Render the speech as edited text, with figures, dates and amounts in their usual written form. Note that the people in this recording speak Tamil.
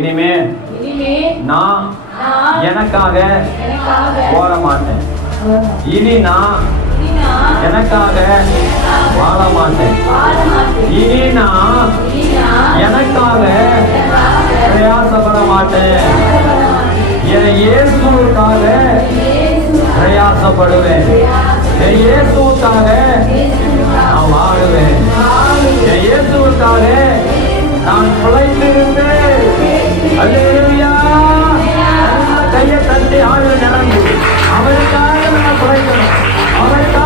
இனிமே நான் எனக்காக ஓட மாட்டேன். இனி நான் எனக்காக வாழ மாட்டேன். இனி நான் எனக்காக பிரயாசப்பட மாட்டேன். என் இயேசுவுக்காக பிரயாசப்படுவேன். என் இயேசுவுக்காக நான் வாழுவேன். என் இயேசுவுக்காக நான் பிழைத்திருந்தேன். அல்லேலூயா. கையை தட்டி ஆழ்வு நடந்து அவருக்காக நான் பிழைக்கணும். அவருக்காக